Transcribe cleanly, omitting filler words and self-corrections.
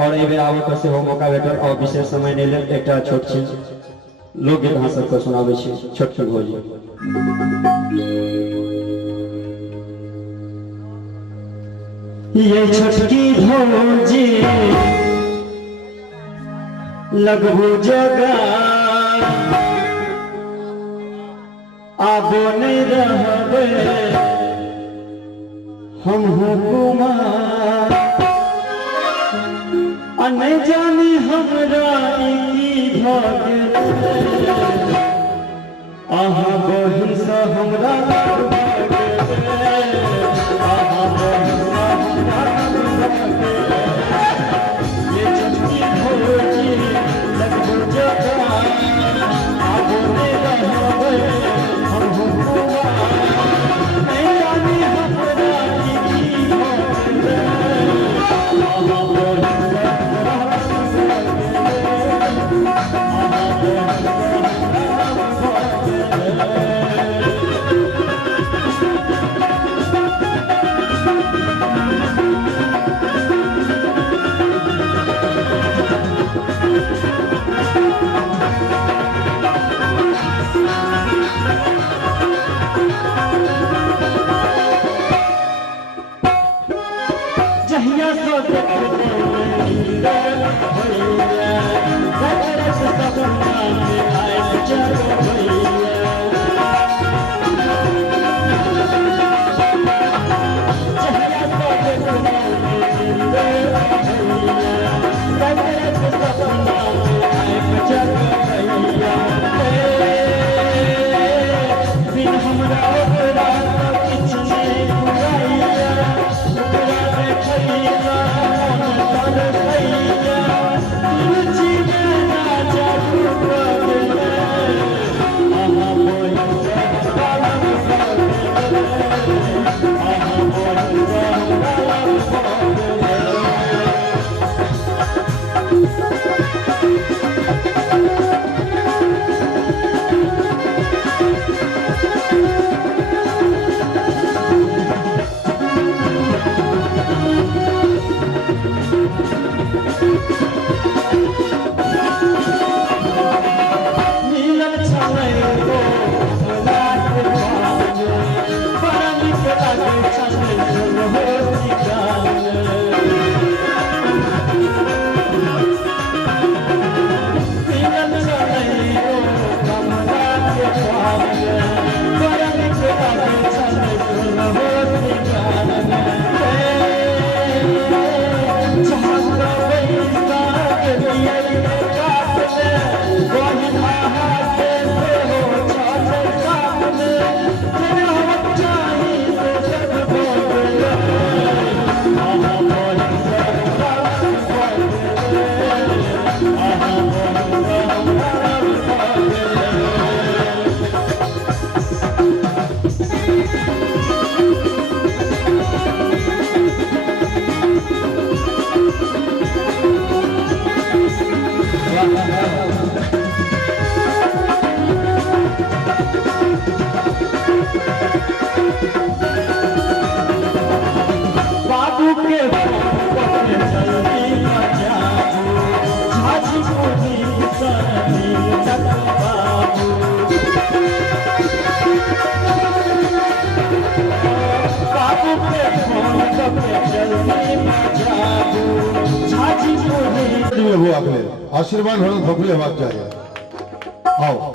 और एहि बेर आबऽ से हो मौका भेटल और विशेष समय नहि लेल एकटा छोट छीन लोकगीत अहाँ सबके सुनाबै छी छोट छोट भोजी। ये छोटकी भोजी लगबू जगह आबो नहीं रहबे हम हुकुमार नहीं जानी हमरा की भाग्य आहा बहिन से हमरा ये छोटकी भोजी लगबू जगह आबो नहीं रहबे हम हुकुमार नहीं जानी हमरा की भाग्य आहा बहिन आशीर्वाद होना धोखले बात चाहिए आओ।